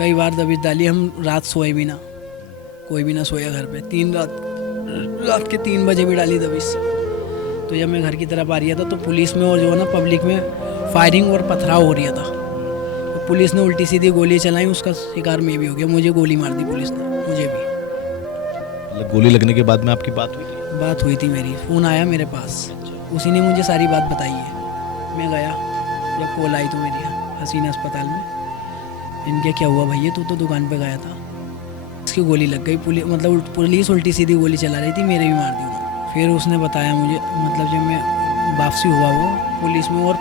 कई बार दबिश डाली, हम रात सोए भी ना, कोई भी ना सोया घर पे। रात के 3 बजे भी डाली दबिश। तो जब मैं घर की तरफ आ रहा था तो पुलिस में और जो है ना पब्लिक में फायरिंग और पथराव हो रहा था। तो पुलिस ने उल्टी सीधी गोली चलाई, उसका शिकार मैं भी हो गया। मुझे गोली मार दी पुलिस ने, मुझे भी। मतलब गोली लगने के बाद में आपकी बात हुई थी? बात हुई थी मेरी, फ़ोन आया मेरे पास, उसी ने मुझे सारी बात बताई है। मैं गया, जब कॉल आई तो मेरी हसीना अस्पताल में, इनके क्या हुआ भैया, तू तो दुकान पे गया था। इसकी गोली लग गई, पुलिस उल्टी सीधी गोली चला रही थी, मेरे भी मार दी उन्होंने। फिर उसने बताया मुझे, मतलब जब मैं वापसी हुआ वो पुलिस में और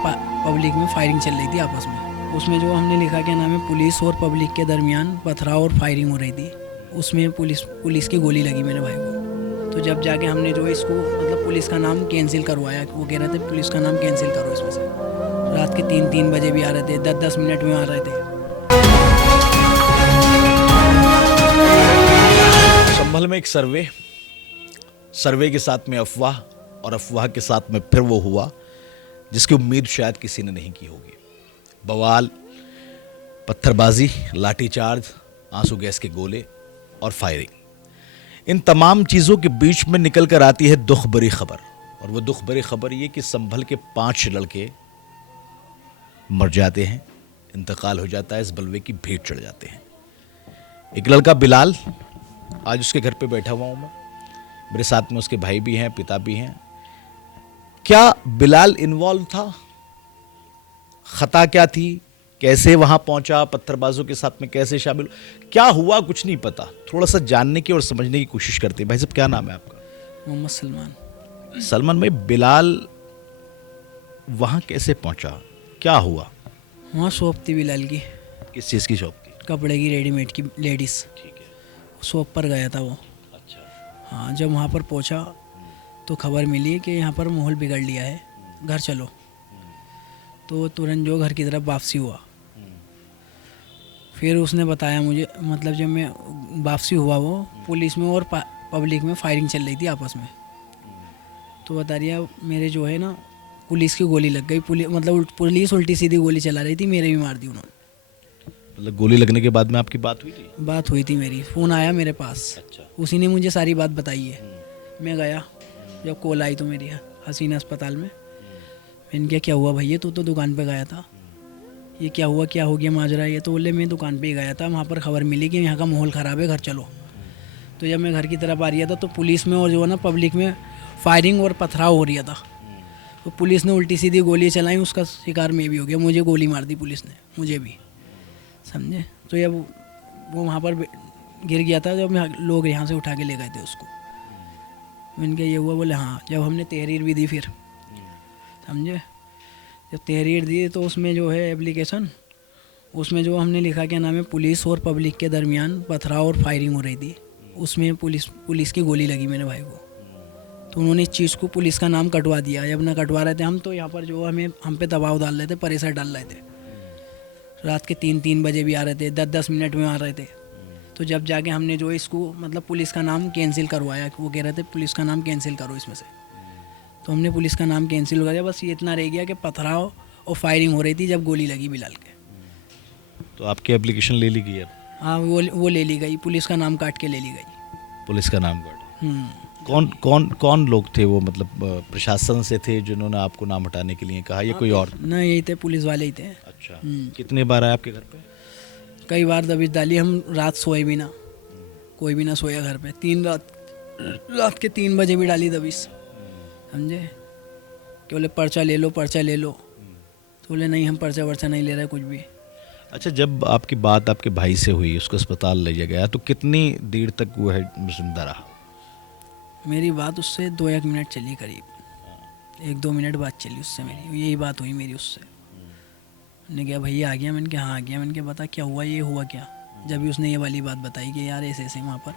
पब्लिक में फायरिंग चल रही थी आपस में। उसमें जो हमने लिखा क्या नाम है, पुलिस और पब्लिक के दरमियान पथराव और फायरिंग हो रही थी। उसमें पुलिस की गोली लगी मेरे भाई को। तो जब जाके हमने जो इसको मतलब पुलिस का नाम कैंसिल करवाया, वो कह रहे थे पुलिस का नाम कैंसिल करो इसमें से। रात के 3 बजे भी आ रहे थे, 10-10 मिनट में आ रहे थे। संभल में एक सर्वे के साथ में अफवाह, और अफवाह के साथ में फिर वो हुआ जिसकी उम्मीद शायद किसी ने नहीं की होगी। बवाल, पत्थरबाजी, लाठीचार्ज, आंसू गैस के गोले और फायरिंग। इन तमाम चीज़ों के बीच में निकल कर आती है दुख भरी खबर। और वो दुख भरी खबर ये कि संभल के 5 लड़के मर जाते हैं, इंतकाल हो जाता है, इस बलवे की भेंट चढ़ जाते हैं। एक लड़का बिलाल, आज उसके घर पे बैठा हुआ हूं मैं, मेरे साथ में उसके भाई भी हैं, पिता भी हैं। क्या बिलाल इन्वॉल्व था? खता क्या थी? कैसे वहां पहुंचा? पत्थरबाजों के साथ में कैसे शामिल? क्या हुआ कुछ नहीं पता। थोड़ा सा जानने की और समझने की कोशिश करते हैं। भाई साहब क्या नाम है आपका? मोहम्मद सलमान। सलमान भाई, बिलाल वहां कैसे पहुंचा? क्या हुआ? वहाँ शॉप थी बिलाल की, किस चीज़ की शॉप थी? कपड़े की, रेडीमेड की, लेडीज़। ठीक है। शॉप पर गया था वो। अच्छा। हाँ, जब वहाँ पर पहुँचा तो खबर मिली कि यहाँ पर माहौल बिगड़ लिया है, घर चलो। तो तुरंत जो घर की तरफ वापसी हुआ। फिर उसने बताया मुझे, मतलब जब मैं वापसी हुआ वो पुलिस में और पब्लिक में फायरिंग चल रही थी आपस में। तो बता रही मेरे जो है ना पुलिस की गोली लग गई। पुलिस उल्टी सीधी गोली चला रही थी, मेरे भी मार दी उन्होंने। मतलब गोली लगने के बाद में आपकी बात हुई थी? बात हुई थी मेरी, फ़ोन आया मेरे पास, अच्छा। उसी ने मुझे सारी बात बताई है। मैं गया, जब कॉल आई तो मेरी हसीना अस्पताल में, इनके क्या हुआ भैया, तू तो दुकान पे गया था। ये क्या हुआ, क्या हो गया माजरा? ये तो बोले मैं दुकान पे ही गया था, वहाँ पर खबर मिली कि यहाँ का माहौल ख़राब है, घर चलो। तो जब मैं घर की तरफ आ रहा था तो पुलिस में और जो है ना पब्लिक में फायरिंग और पथराव हो रहा था। तो पुलिस ने उल्टी सीधी गोली चलाई, उसका शिकार मैं भी हो गया। मुझे गोली मार दी पुलिस ने, मुझे भी, समझे। तो जब वो वहाँ पर गिर गया था, जब लोग यहाँ से उठा के ले गए थे उसको। इनके ये हुआ, बोले हाँ। जब हमने तहरीर भी दी फिर, समझे, जब तहरीर दी तो उसमें जो है एप्लीकेशन, उसमें जो हमने लिखा क्या नाम है, पुलिस और पब्लिक के दरमियान पथराव और फायरिंग हो रही थी। उसमें पुलिस की गोली लगी मेरे भाई को। तो उन्होंने इस चीज़ को पुलिस का नाम कटवा दिया। जब ना कटवा रहे थे हम, तो यहाँ पर जो हम पे दबाव डाल रहे थे, प्रेशर डाल रहे थे। रात के 3-3 बजे भी आ रहे थे, 10-10 मिनट में आ रहे थे। तो जब जाके हमने जो इसको मतलब पुलिस का नाम कैंसिल करवाया, वो कह रहे थे पुलिस का नाम कैंसिल करो इसमें से। तो हमने पुलिस का नाम कैंसिल कर दिया। बस ये इतना रह गया कि पथराव और फायरिंग हो रही थी जब गोली लगी बिलाल के। तो आपकी एप्लीकेशन ले ली गई? हाँ, वो ले ली गई, पुलिस का नाम काट के ले ली गई। पुलिस का नाम काट? कौन लोग थे वो? मतलब प्रशासन से थे जिन्होंने आपको नाम हटाने के लिए कहा, या कोई और? ना, यही थे, पुलिस वाले ही थे। अच्छा। कितने बार आए आपके घर पे? कई बार दबिश डाली, हम रात सोए भी ना, कोई भी ना सोया घर पे। रात के 3 बजे भी डाली दबिश, समझे, कि बोले पर्चा ले लो, पर्चा ले लो। तो बोले नहीं, हम पर्चा वर्चा नहीं ले रहे कुछ भी। अच्छा, जब आपकी बात आपके भाई से हुई, उसको अस्पताल ले जाया गया, तो कितनी देर तक वो है जिंदा रहा? मेरी बात उससे 2-1 मिनट चली, करीब 1-2 मिनट बात चली उससे मेरी। यही बात हुई मेरी उससे। मैंने कहा भैया आ गया? मैंने कहा हाँ आ गया। मैंने कहा बता क्या हुआ, ये हुआ क्या? जब भी उसने ये वाली बात बताई कि यार ऐसे ऐसे वहाँ पर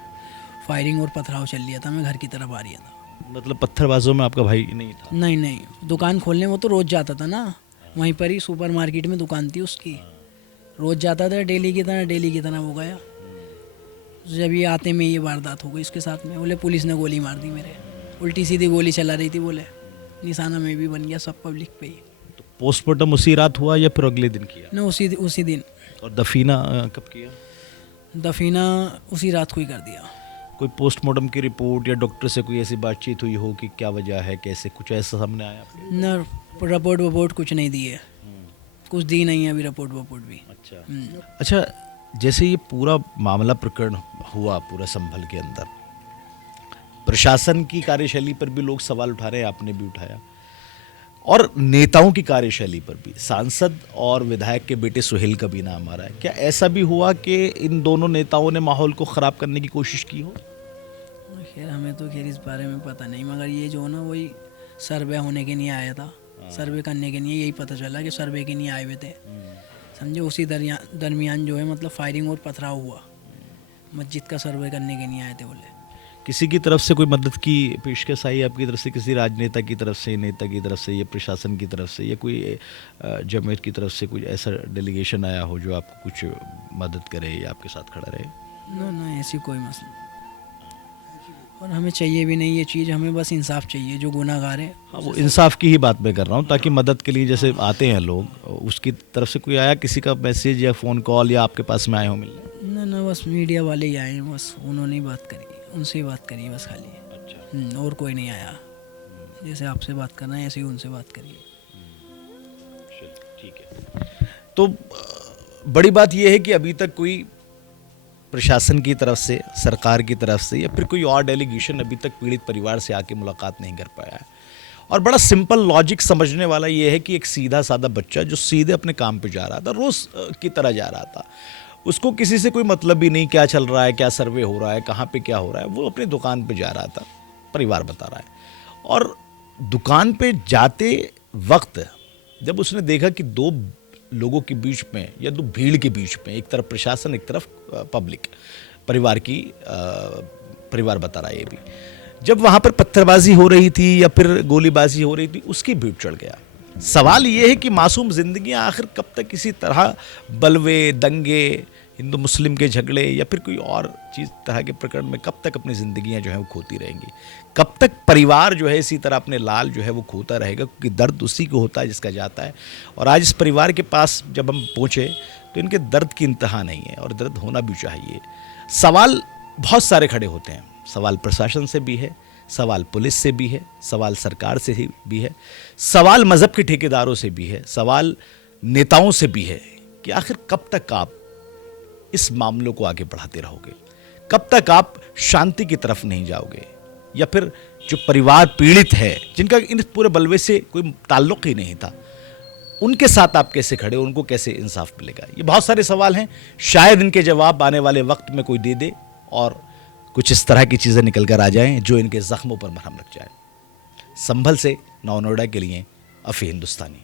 फायरिंग और पथराव चल रहा था, मैं घर की तरफ आ रहा था। मतलब पत्थरबाजों में आपका भाई नहीं था? नहीं, दुकान खोलने वो तो रोज़ जाता था ना, वहीं पर ही सुपर मार्केट में दुकान थी उसकी, रोज़ जाता था डेली की तरह वो गया। जब ये आते में ये वारदात हो गई उसके साथ में। बोले पुलिस ने गोली मार दी मेरे, उल्टी सीधी गोली चला रही थी, बोले निशाना में भी बन गया सब पब्लिक पे ही। पोस्टमार्टम उसी रात हुआ या फिर अगले दिन किया? ना, उसी दिन। और दफीना कब किया? दफीना उसी रात को ही कर दिया। कोई पोस्टमार्टम की रिपोर्ट या डॉक्टर से कोई ऐसी बातचीत हुई हो कि क्या वजह है, कैसे, कुछ ऐसा सामने आया आपके? न रिपोर्ट वपोर्ट कुछ नहीं दी है, कुछ दी नहीं है अभी रिपोर्ट वपोर्ट भी। अच्छा, जैसे ये पूरा मामला प्रकरण हुआ पूरा संभल के अंदर, प्रशासन की कार्यशैली पर भी लोग सवाल उठा रहे हैं, आपने भी उठाया, और नेताओं की कार्यशैली पर भी। सांसद और विधायक के बेटे सुहेल का भी नाम आ रहा है। क्या ऐसा भी हुआ कि इन दोनों नेताओं ने माहौल को ख़राब करने की कोशिश की हो? खैर हमें तो खैर इस बारे में पता नहीं, मगर ये जो ना वही सर्वे होने के लिए आया था, सर्वे करने के लिए, यही पता चला कि सर्वे के लिए आए हुए थे, समझे। उसी दरमियान जो है मतलब फायरिंग और पथराव हुआ, मस्जिद का सर्वे करने के लिए आए थे बोले। किसी की तरफ से कोई मदद की पेशकश आई आपकी तरफ से, किसी राजनेता की तरफ से, नेता की तरफ से, या प्रशासन की तरफ से, या कोई जमात की तरफ से कुछ ऐसा डेलीगेशन आया हो जो आपको कुछ मदद करे या आपके साथ खड़ा रहे? ना ऐसी कोई मसला, और हमें चाहिए भी नहीं ये चीज़, हमें बस इंसाफ चाहिए। जो गुनाहगार है, हाँ, वो इंसाफ की ही बात मैं कर रहा हूँ, ताकि मदद के लिए जैसे आते हैं लोग, उसकी तरफ से कोई आया, किसी का मैसेज या फ़ोन कॉल, या आपके पास में आए हो मिलने? ना बस मीडिया वाले ही आए हैं, बस उन्होंने ही बात करी, उनसे ही बात करी बस खाली। अच्छा। और कोई नहीं आया, जैसे आपसे बात करना है ऐसे ही उनसे बात करिए। ठीक है। तो बड़ी बात यह है कि अभी तक कोई प्रशासन की तरफ से, सरकार की तरफ से, या फिर कोई और डेलीगेशन अभी तक पीड़ित परिवार से आके मुलाकात नहीं कर पाया है। और बड़ा सिंपल लॉजिक समझने वाला ये है कि एक सीधा साधा बच्चा जो सीधे अपने काम पे जा रहा था, रोज़ की तरह जा रहा था, उसको किसी से कोई मतलब भी नहीं क्या चल रहा है, क्या सर्वे हो रहा है, कहाँ पे क्या हो रहा है, वो अपनी दुकान पे जा रहा था, परिवार बता रहा है। और दुकान पे जाते वक्त जब उसने देखा कि दो लोगों के बीच में, या दो भीड़ के बीच में, एक तरफ प्रशासन, एक तरफ पब्लिक, परिवार बता रहा है ये भी, जब वहाँ पर पत्थरबाजी हो रही थी या फिर गोलीबाजी हो रही थी, उसकी भीड़ चढ़ गया। सवाल ये है कि मासूम जिंदगियां आखिर कब तक इसी तरह बलवे, दंगे, हिंदू मुस्लिम के झगड़े, या फिर कोई और चीज़ तरह के प्रकरण में कब तक अपनी ज़िंदगियां जो है वो खोती रहेंगी? कब तक परिवार जो है इसी तरह अपने लाल जो है वो खोता रहेगा? क्योंकि दर्द उसी को होता है जिसका जाता है। और आज इस परिवार के पास जब हम पहुँचे तो इनके दर्द की इंतहा नहीं है, और दर्द होना भी चाहिए। सवाल बहुत सारे खड़े होते हैं, सवाल प्रशासन से भी है, सवाल पुलिस से भी है, सवाल सरकार से भी है, सवाल मज़हब के ठेकेदारों से भी है, सवाल नेताओं से भी है कि आखिर कब तक आप इस मामलों को आगे बढ़ाते रहोगे? कब तक आप शांति की तरफ नहीं जाओगे? या फिर जो परिवार पीड़ित है, जिनका इन पूरे बलवे से कोई ताल्लुक ही नहीं था, उनके साथ आप कैसे खड़े, उनको कैसे इंसाफ मिलेगा? ये बहुत सारे सवाल हैं, शायद इनके जवाब आने वाले वक्त में कोई दे दे और कुछ इस तरह की चीज़ें निकल कर आ जाएं जो इनके ज़ख्मों पर मरहम लग जाए। संभल से नौ नोएडा के लिए अफ़ी हिंदुस्तानी।